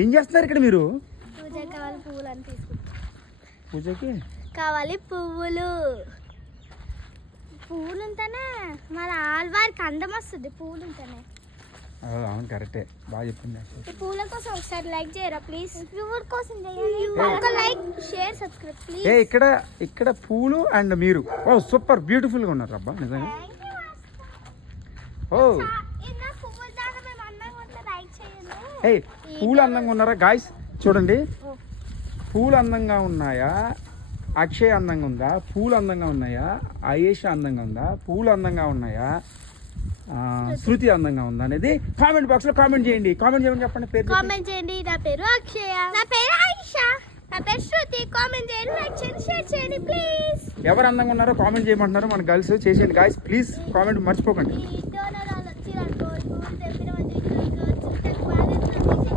ఏం చేస్తున్నారు ఇక్కడ మీరు? పూజకి కావాలి పువ్వులు అని తీసుకుంటాం. పూజకి కావాలి పువ్వులు. పువ్వులు ఉంటేనే మన ఆల్వారికి అందం వస్తుంది. పువ్వులు ఉంటేనే. అవును కరెక్టే, బాగా చెప్పింది. ఈ పువ్వుల కోసం ఒకసారి లైక్ చేయరా ప్లీజ్? పువ్వుల కోసం ఒక లైక్ షేర్ సబ్స్క్రైబ్ ప్లీజ్. ఇక్కడ పూలు అండ్ మీరు సూపర్ బ్యూటిఫుల్ గా ఉన్నారు అబ్బా నిజంగా. పూలు అందంగా ఉన్నారా గాయ్స్? చూడండి, పూలు అందంగా ఉన్నాయా, అక్షయ్ అందంగా ఉందా, పూలు అందంగా ఉన్నాయా, ఆయేష అందంగా ఉందా, పూలు అందంగా ఉన్నాయా, శృతి అందంగా ఉందా అనేది కామెంట్ బాక్స్ లో కామెంట్ చేయండి. కామెంట్ చేయమని చెప్పండి. పేరు కామెంట్ చేయండి. నా పేరు అక్షయ. నా పేరు ఆయిష. నా పేరు శృతి. కామెంట్ చేయండి, లైక్ చేయండి, షేర్ చేయండి ప్లీజ్. ఎవరు అందంగా ఉన్నారో కామెంట్ చేయమంటున్నారో మన గర్ల్స్ చేసేయండి గాయ్స్ ప్లీజ్. కామెంట్ మర్చిపోకండి.